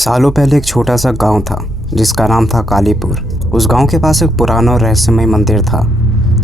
सालों पहले एक छोटा सा गांव था जिसका नाम था कालीपुर। उस गांव के पास एक पुराना और रहस्यमय मंदिर था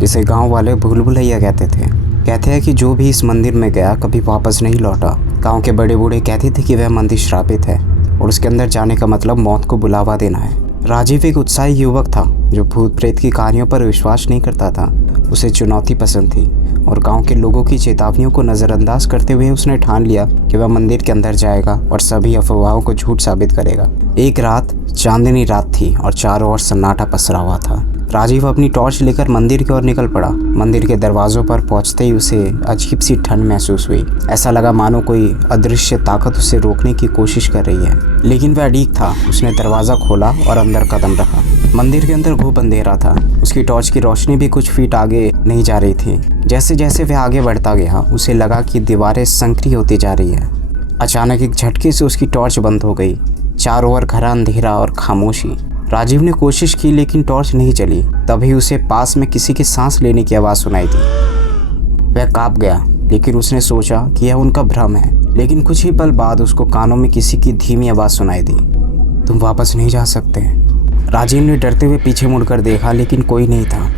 जिसे गांव वाले भूल भुलैया कहते थे। कहते हैं कि जो भी इस मंदिर में गया कभी वापस नहीं लौटा। गांव के बड़े बूढ़े कहते थे कि वह मंदिर श्रापित है और उसके अंदर जाने का मतलब मौत को बुलावा देना है। राजीव एक उत्साही युवक था जो भूत प्रेत की कहानियों पर विश्वास नहीं करता था। उसे चुनौती पसंद थी और गांव के लोगों की चेतावनियों को नज़रअंदाज करते हुए उसने ठान लिया कि वह मंदिर के अंदर जाएगा और सभी अफवाहों को झूठ साबित करेगा। एक रात चांदनी रात थी और चारों ओर सन्नाटा पसरा हुआ था। राजीव अपनी टॉर्च लेकर मंदिर की ओर निकल पड़ा। मंदिर के दरवाजों पर पहुंचते ही उसे अजीब सी ठंड महसूस हुई। ऐसा लगा मानो कोई अदृश्य ताकत उसे रोकने की कोशिश कर रही है, लेकिन वह अड़ीग था। उसने दरवाज़ा खोला और अंदर कदम रखा। मंदिर के अंदर घुप अंधेरा था। उसकी टॉर्च की रोशनी भी कुछ फीट आगे नहीं जा रही थी। जैसे जैसे वह आगे बढ़ता गया उसे लगा कि दीवारें संकरी होती जा रही है। अचानक एक झटके से उसकी टॉर्च बंद हो गई। चारों ओर घना अंधेरा और खामोशी। राजीव ने कोशिश की लेकिन टॉर्च नहीं चली। तभी उसे पास में किसी के सांस लेने की आवाज़ सुनाई दी। वह कांप गया, लेकिन उसने सोचा कि यह उनका भ्रम है। लेकिन कुछ ही पल बाद उसको कानों में किसी की धीमी आवाज़ सुनाई दी। तुम वापस नहीं जा सकते। राजीव ने डरते हुए पीछे मुड़कर देखा, लेकिन कोई नहीं था।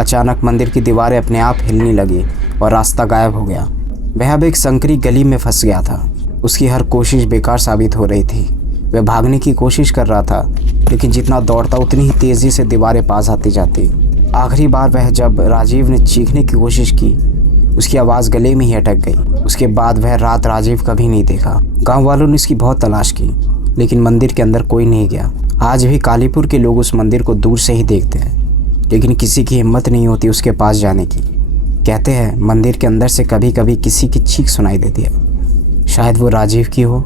अचानक मंदिर की दीवारें अपने आप हिलने लगी और रास्ता गायब हो गया। वह अब एक संकरी गली में फंस गया था। उसकी हर कोशिश बेकार साबित हो रही थी। वह भागने की कोशिश कर रहा था, लेकिन जितना दौड़ता उतनी ही तेज़ी से दीवारें पास आती जाती। आखिरी बार वह जब राजीव ने चीखने की कोशिश की, उसकी आवाज़ गले में ही अटक गई। उसके बाद वह रात राजीव कभी नहीं देखा। गांव वालों ने इसकी बहुत तलाश की, लेकिन मंदिर के अंदर कोई नहीं गया। आज भी कालीपुर के लोग उस मंदिर को दूर से ही देखते हैं, लेकिन किसी की हिम्मत नहीं होती उसके पास जाने की। कहते हैं मंदिर के अंदर से कभी कभी किसी की चीख सुनाई देती है। शायद वो राजीव की हो।